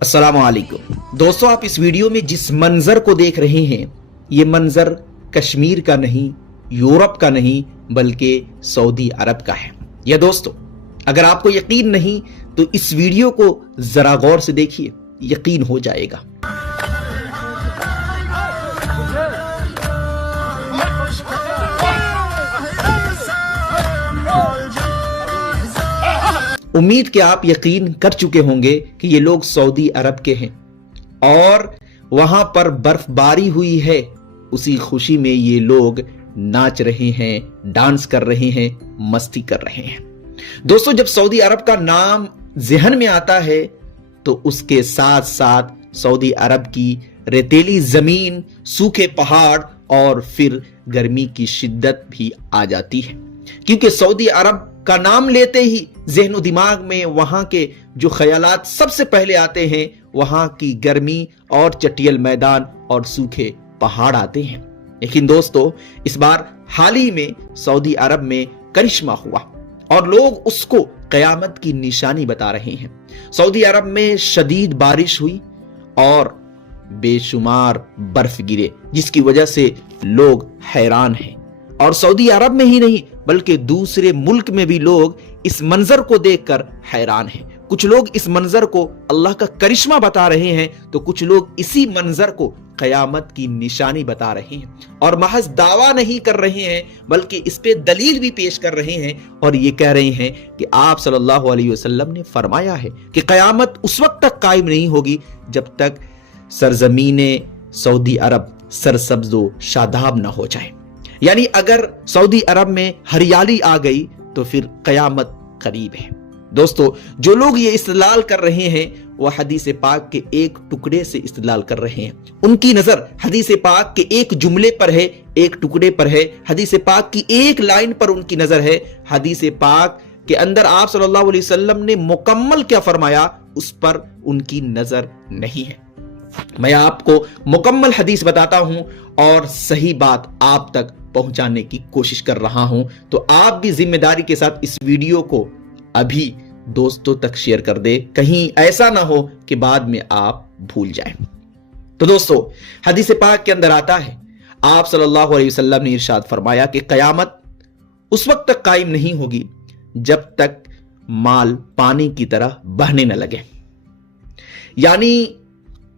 अस्सलामु अलैकुम दोस्तों, आप इस वीडियो में जिस मंजर को देख रहे हैं ये मंजर कश्मीर का नहीं, यूरोप का नहीं, बल्कि सऊदी अरब का है। या दोस्तों, अगर आपको यकीन नहीं तो इस वीडियो को जरा गौर से देखिए, यकीन हो जाएगा। उम्मीद कि आप यकीन कर चुके होंगे कि ये लोग सऊदी अरब के हैं और वहां पर बर्फबारी हुई है। उसी खुशी में ये लोग नाच रहे हैं, डांस कर रहे हैं, मस्ती कर रहे हैं। दोस्तों, जब सऊदी अरब का नाम ज़हन में आता है तो उसके साथ साथ सऊदी अरब की रेतीली जमीन, सूखे पहाड़ और फिर गर्मी की शिद्दत भी आ जाती है, क्योंकि सऊदी अरब का नाम लेते ही ज़हन दिमाग में वहां के जो ख्यालात सबसे पहले आते हैं वहां की गर्मी और चटियल मैदान और सूखे पहाड़ आते हैं। लेकिन दोस्तों, इस बार हाल ही में सऊदी अरब में करिश्मा हुआ और लोग उसको क़यामत की निशानी बता रहे हैं। सऊदी अरब में शदीद बारिश हुई और बेशुमार बर्फ गिरे, जिसकी वजह से लोग हैरान हैं। और सऊदी अरब में ही नहीं बल्कि दूसरे मुल्क में भी लोग इस मंजर को देखकर हैरान हैं। कुछ लोग इस मंजर को अल्लाह का करिश्मा बता रहे हैं तो कुछ लोग इसी मंजर को क़यामत की निशानी बता रहे हैं और महज दावा नहीं कर रहे हैं बल्कि इस पे दलील भी पेश कर रहे हैं और ये कह रहे हैं कि आप सल्लल्लाहु अलैहि वसल्लम ने फरमाया है कि क़यामत उस वक्त तक कायम नहीं होगी जब तक सरजमीने सऊदी अरब सरसब्ज़ो शादाब ना हो जाए। यानी अगर सऊदी अरब में हरियाली आ गई तो फिर क़यामत करीब है। दोस्तों, जो लोग ये इस्तेदलाल कर रहे हैं वह हदीस पाक के एक टुकड़े से इस्तेदलाल कर रहे हैं। उनकी नजर हदीस पाक के एक जुमले पर है, एक टुकड़े पर है, हदीस पाक की एक लाइन पर उनकी नजर है। हदीस पाक के अंदर आप सल्लल्लाहु अलैहि वसल्लम ने मुकम्मल क्या फरमाया उस पर उनकी नजर नहीं है। मैं आपको मुकम्मल हदीस बताता हूं और सही बात आप तक पहुंचाने की कोशिश कर रहा हूं, तो आप भी जिम्मेदारी के साथ इस वीडियो को अभी दोस्तों तक शेयर कर दे, कहीं ऐसा ना हो कि बाद में आप भूल जाएं। तो दोस्तों, हदीस पाक के अंदर आता है, आप सल्लल्लाहु अलैहि वसल्लम ने इरशाद फरमाया कि क़यामत उस वक्त तक कायम नहीं होगी जब तक माल पानी की तरह बहने न लगे। यानी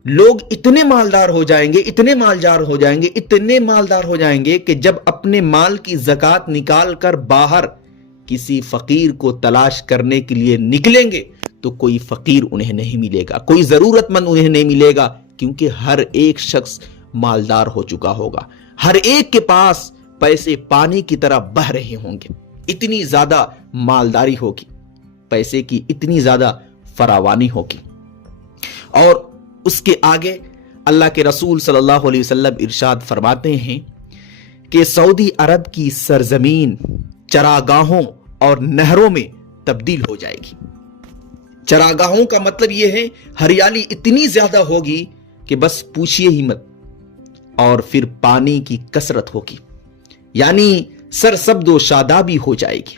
लोग इतने मालदार हो जाएंगे, इतने मालदार हो जाएंगे, इतने मालदार हो जाएंगे कि जब अपने माल की ज़कात निकाल कर बाहर किसी फकीर को तलाश करने के लिए निकलेंगे तो कोई फकीर उन्हें नहीं मिलेगा, कोई जरूरतमंद उन्हें नहीं मिलेगा, क्योंकि हर एक शख्स मालदार हो चुका होगा। हर एक के पास पैसे पानी की तरह बह रहे होंगे। इतनी ज्यादा मालदारी होगी, पैसे की इतनी ज्यादा फरावानी होगी। और उसके आगे अल्लाह के रसूल सल्लल्लाहु अलैहि वसल्लम इरशाद फरमाते हैं कि सऊदी अरब की सरजमीन चरागाहों और नहरों में तब्दील हो जाएगी। चरागाहों का मतलब यह है हरियाली इतनी ज्यादा होगी कि बस पूछिए ही मत, और फिर पानी की कसरत होगी, यानी सरसब्ज़ो शादाबी हो जाएगी।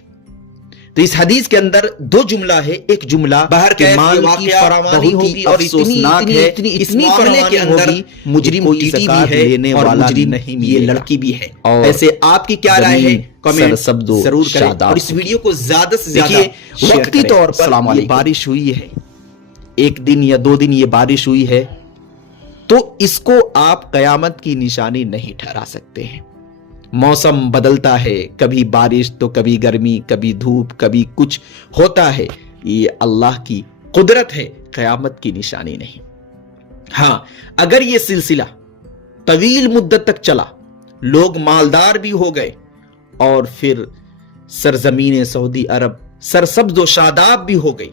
तो इस हदीस के अंदर दो जुमला है। एक जुमला बाहर के माल की फरावानी होगी और इतनी फरावानी के अंदर मुजरिम टीटी भी है और मुजरिम नहीं, ये लड़की भी है। और ऐसे आपकी क्या राय है कमेंट जरूर करें और इस वीडियो को ज्यादा से ज्यादा वक्ती तौर पर ये बारिश हुई है, एक दिन या 2 दिन ये बारिश हुई है, तो इसको आप क़यामत की निशानी नहीं ठहरा सकते हैं। मौसम बदलता है, कभी बारिश तो कभी गर्मी, कभी धूप, कभी कुछ होता है, ये अल्लाह की कुदरत है, क़यामत की निशानी नहीं। हां, अगर ये सिलसिला तवील मुद्दत तक चला, लोग मालदार भी हो गए और फिर सरजमीन सऊदी अरब सरसब्ज़ो शादाब भी हो गई,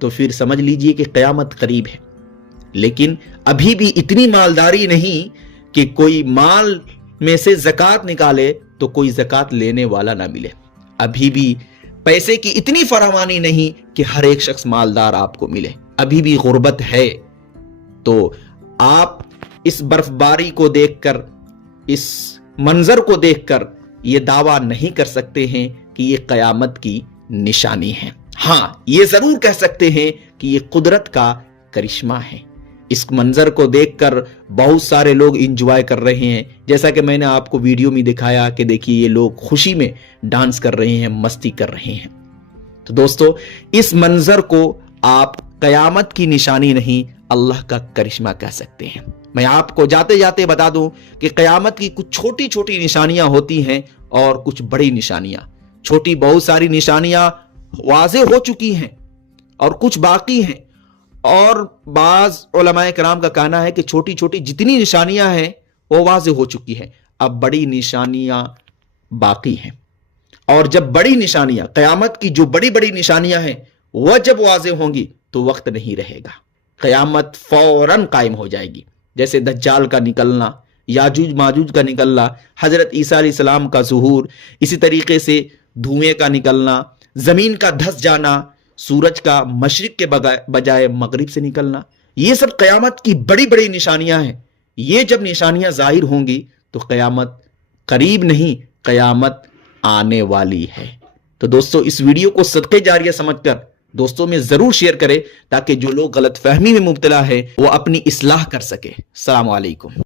तो फिर समझ लीजिए कि क़यामत करीब है। लेकिन अभी भी इतनी मालदारी नहीं कि कोई माल में से ज़कात निकाले तो कोई ज़कात लेने वाला ना मिले। अभी भी पैसे की इतनी फरावानी नहीं कि हर एक शख्स मालदार आपको मिले। अभी भी गुर्बत है। तो आप इस बर्फबारी को देखकर, इस मंजर को देखकर ये दावा नहीं कर सकते हैं कि ये क़यामत की निशानी है। हां, ये जरूर कह सकते हैं कि ये कुदरत का करिश्मा है। اس منظر کو دیکھ کر بہت سارے لوگ انجوائے کر رہے ہیں، جیسا کہ میں نے آپ کو ویڈیو میں دکھایا کہ دیکھیے یہ لوگ خوشی میں ڈانس کر رہے ہیں، مستی کر رہے ہیں۔ تو دوستو، اس منظر کو آپ قیامت کی نشانی نہیں، اللہ کا کرشمہ کہہ سکتے ہیں۔ میں آپ کو جاتے جاتے بتا دوں کہ قیامت کی کچھ چھوٹی چھوٹی نشانیاں ہوتی ہیں اور کچھ بڑی نشانیاں۔ چھوٹی بہت ساری نشانیاں واضح ہو چکی ہیں اور کچھ باقی ہیں، اور بعض علماء کرام کا کہنا ہے کہ چھوٹی چھوٹی جتنی نشانیاں ہیں وہ واضح ہو چکی ہیں، اب بڑی نشانیاں باقی ہیں۔ اور جب بڑی نشانیاں، قیامت کی جو بڑی بڑی نشانیاں ہیں، وہ جب واضح ہوں گی تو وقت نہیں رہے گا، قیامت فوراً قائم ہو جائے گی۔ جیسے دجال کا نکلنا، یاجوج ماجوج کا نکلنا، حضرت عیسیٰ علیہ السلام کا ظہور، اسی طریقے سے دھوئیں کا نکلنا، زمین کا دھس جانا، سورج کا مشرق کے بجائے مغرب سے نکلنا، یہ سب قیامت کی بڑی بڑی نشانیاں ہیں۔ یہ جب نشانیاں ظاہر ہوں گی تو قیامت قریب نہیں، قیامت آنے والی ہے۔ تو دوستو، اس ویڈیو کو صدقے جاریہ سمجھ کر دوستوں میں ضرور شیئر کریں، تاکہ جو لوگ غلط فہمی میں مبتلا ہے وہ اپنی اصلاح کر سکے۔ السلام علیکم۔